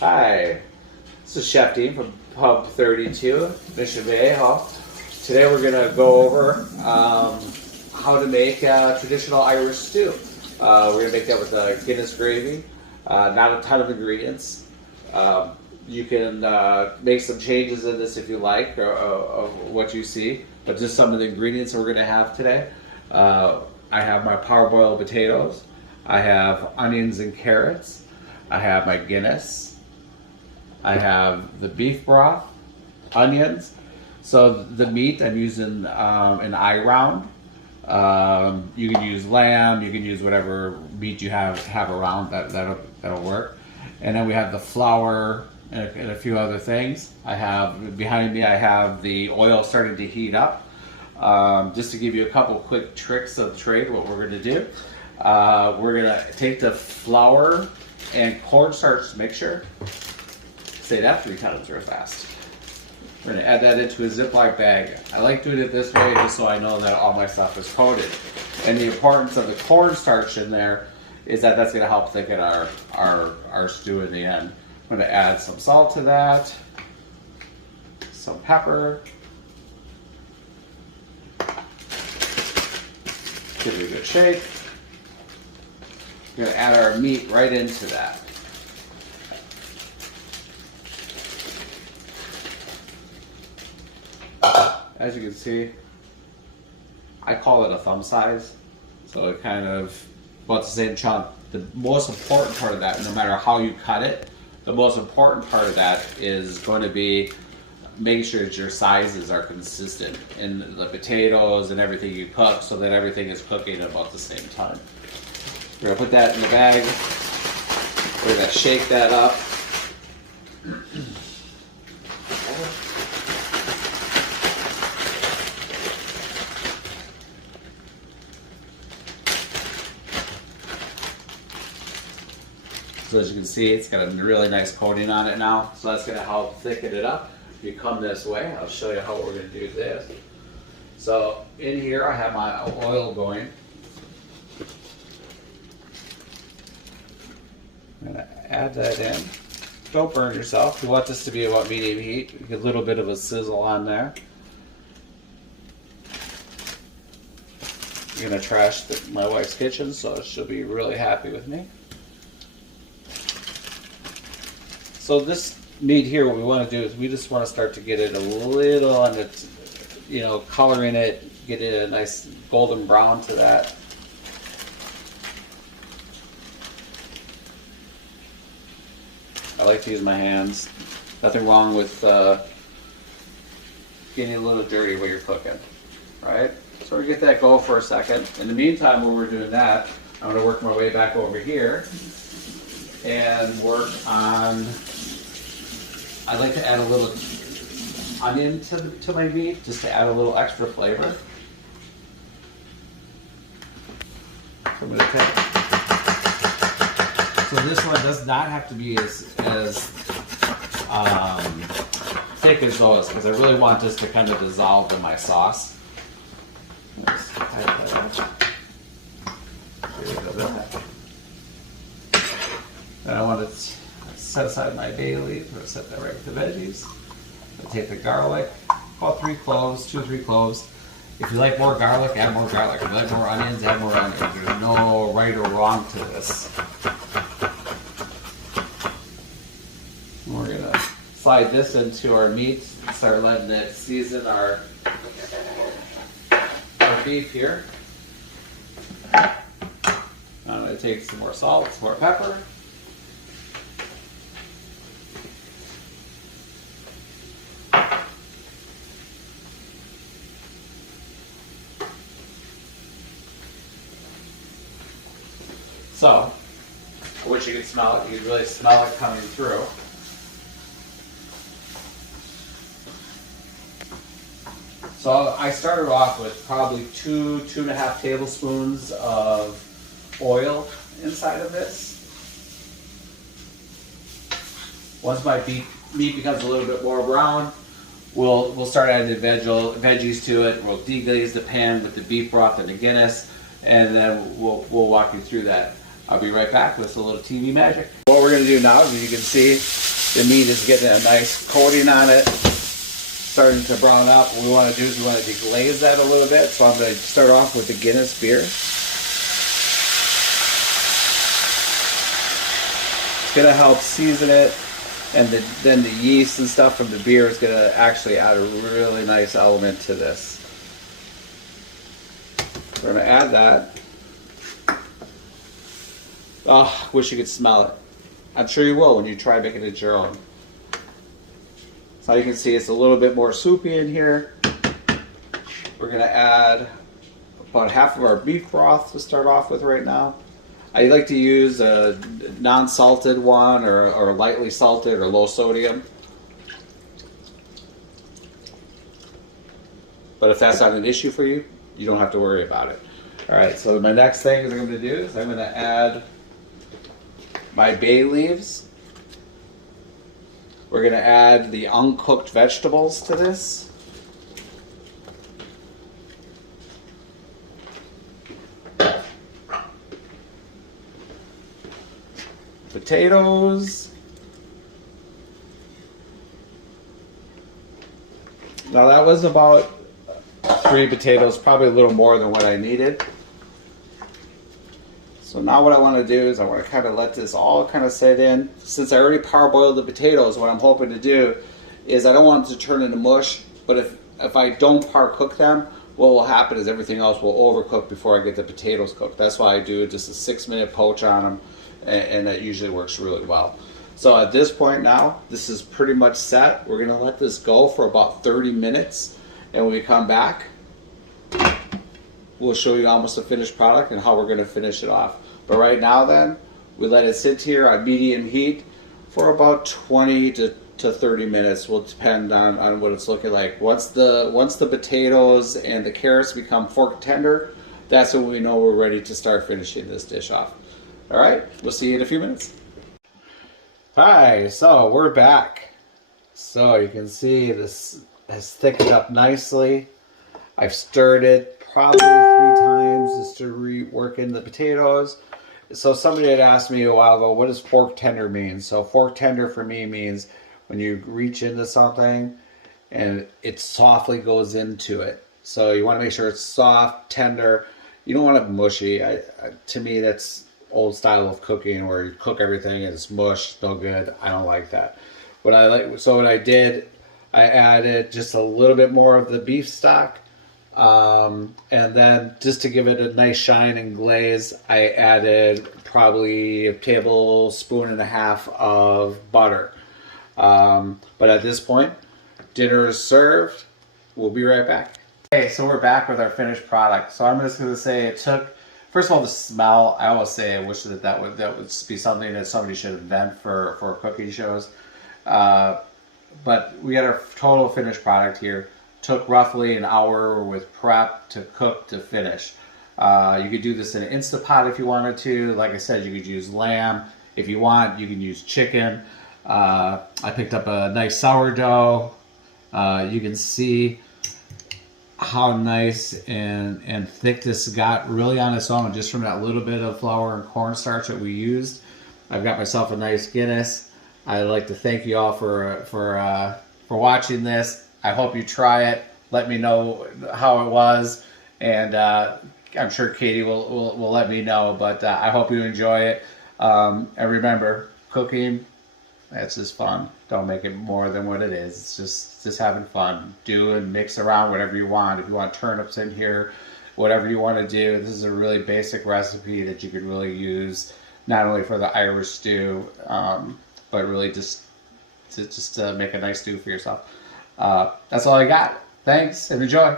Hi, this is Chef Dean from Pub 32, Mission Viejo. Today we're going to go over how to make a traditional Irish stew. We're going to make that with a Guinness gravy, not a ton of ingredients. You can make some changes in this if you like, of what you see, but just some of the ingredients that we're going to have today. I have my parboiled potatoes, I have onions and carrots, I have my Guinness, I have the beef broth, onions. So the meat I'm using an eye round. You can use lamb, you can use whatever meat you have around. That'll work. And then we have the flour and a few other things. I have behind me. I have the oil starting to heat up. Just to give you a couple quick tricks of the trade, what we're going to do. We're going to take the flour and cornstarch mixture. Say that 3 times real fast. We're going to add that into a Ziploc bag. I like doing it this way just so I know that all my stuff is coated. And the importance of the cornstarch in there is that that's going to help thicken our stew in the end. I'm going to add some salt to that, some pepper. Give it a good shake. We're going to add our meat right into that. As you can see, I call it a thumb size. So it kind of about the same chunk. The most important part of that, no matter how you cut it, the most important part of that is going to be making sure that your sizes are consistent in the potatoes and everything you cook so that everything is cooking at about the same time. We're going to put that in the bag. We're going to shake that up. So as you can see, it's got a really nice coating on it now. So that's going to help thicken it up. If you come this way, I'll show you how we're going to do this. So in here I have my oil going. I'm going to add that in. Don't burn yourself. You want this to be about medium heat. Get a little bit of a sizzle on there. I'm going to trash my wife's kitchen, so she'll be really happy with me. So this meat here, what we want to do is we just want to start to get it a little on its, color in it, get it a nice golden brown to that. I like to use my hands. Nothing wrong with getting a little dirty while you're cooking, right? So we get that go for a second. In the meantime, while we're doing that, I'm going to work my way back over here and work on. I like to add a little onion to my meat, just to add a little extra flavor. So I'm going to take. So this one does not have to be as thick as those, because I really want this to kind of dissolve in my sauce. And I want to set aside my bay leaf. I'm going to set that right with the veggies. I'll take the garlic, about 3 cloves, 2 or 3 cloves. If you like more garlic, add more garlic. If you like more onions, add more onions. There's no right or wrong to this. We're going to slide this into our meat, start letting it season our beef here. I'm going to take some more salt, some more pepper. So, I wish you could smell it. You could really smell it coming through. So I started off with probably 2.5 tablespoons of oil inside of this. Once my meat becomes a little bit more brown, we'll start adding the veggies to it. We'll deglaze the pan with the beef broth and the Guinness, and then we'll walk you through that. I'll be right back with a little TV magic. What we're going to do now is, you can see, the meat is getting a nice coating on it, starting to brown up. What we want to do is we want to deglaze that a little bit. So I'm going to start off with the Guinness beer. It's going to help season it, and then the yeast and stuff from the beer is going to actually add a really nice element to this. We're going to add that. Oh, wish you could smell it. I'm sure you will when you try making it your own. So you can see it's a little bit more soupy in here. We're going to add about half of our beef broth to start off with right now. I like to use a non-salted one, or lightly salted or low sodium. But if that's not an issue for you, you don't have to worry about it. Alright, so my next thing I'm going to do is I'm going to add my bay leaves. We're going to add the uncooked vegetables to this. Potatoes. Now that was about 3 potatoes, probably a little more than what I needed. So now what I want to do is I want to kind of let this all kind of sit in. Since I already parboiled the potatoes, what I'm hoping to do is I don't want it to turn into mush, but if I don't par cook them, what will happen is everything else will overcook before I get the potatoes cooked. That's why I do just a 6-minute poach on them, and that usually works really well. So at this point now, this is pretty much set. We're going to let this go for about 30 minutes, and when we come back, we'll show you almost a finished product and how we're going to finish it off. But right now then, we let it sit here on medium heat for about 20 to 30 minutes. Will depend on what it's looking like. Once the potatoes and the carrots become fork tender, that's when we know we're ready to start finishing this dish off. All right, we'll see you in a few minutes. Hi, so we're back. So you can see this has thickened up nicely. I've stirred it probably 3 times just to work in the potatoes. So somebody had asked me a while ago, what does fork tender mean? So fork tender for me means when you reach into something and it softly goes into it. So you want to make sure it's soft, tender. You don't want it mushy. To me, that's old style of cooking where you cook everything and it's mush, no good. I don't like that. What I did, I added just a little bit more of the beef stock. And then just to give it a nice shine and glaze, I added probably 1.5 tablespoons of butter. But at this point, dinner is served. We'll be right back. Okay, so we're back with our finished product. So I'm just going to say it took, first of all, the smell. I always say I wish that would be something that somebody should invent for cooking shows. But we got our total finished product here. Took roughly an hour with prep to cook to finish. You could do this in an Instapot if you wanted to. Like I said, you could use lamb. If you want, you can use chicken. I picked up a nice sourdough. You can see how nice and thick this got really on its own, just from that little bit of flour and cornstarch that we used. I've got myself a nice Guinness. I'd like to thank you all for watching this. I hope you try it. Let me know how it was, and I'm sure Katie will let me know. But I hope you enjoy it. And remember, cooking, that's just fun. Don't make it more than what it is. It's just having fun. Do and mix around whatever you want. If you want turnips in here, whatever you want to do. This is a really basic recipe that you could really use not only for the Irish stew, but really just to make a nice stew for yourself. That's all I got. Thanks and enjoy.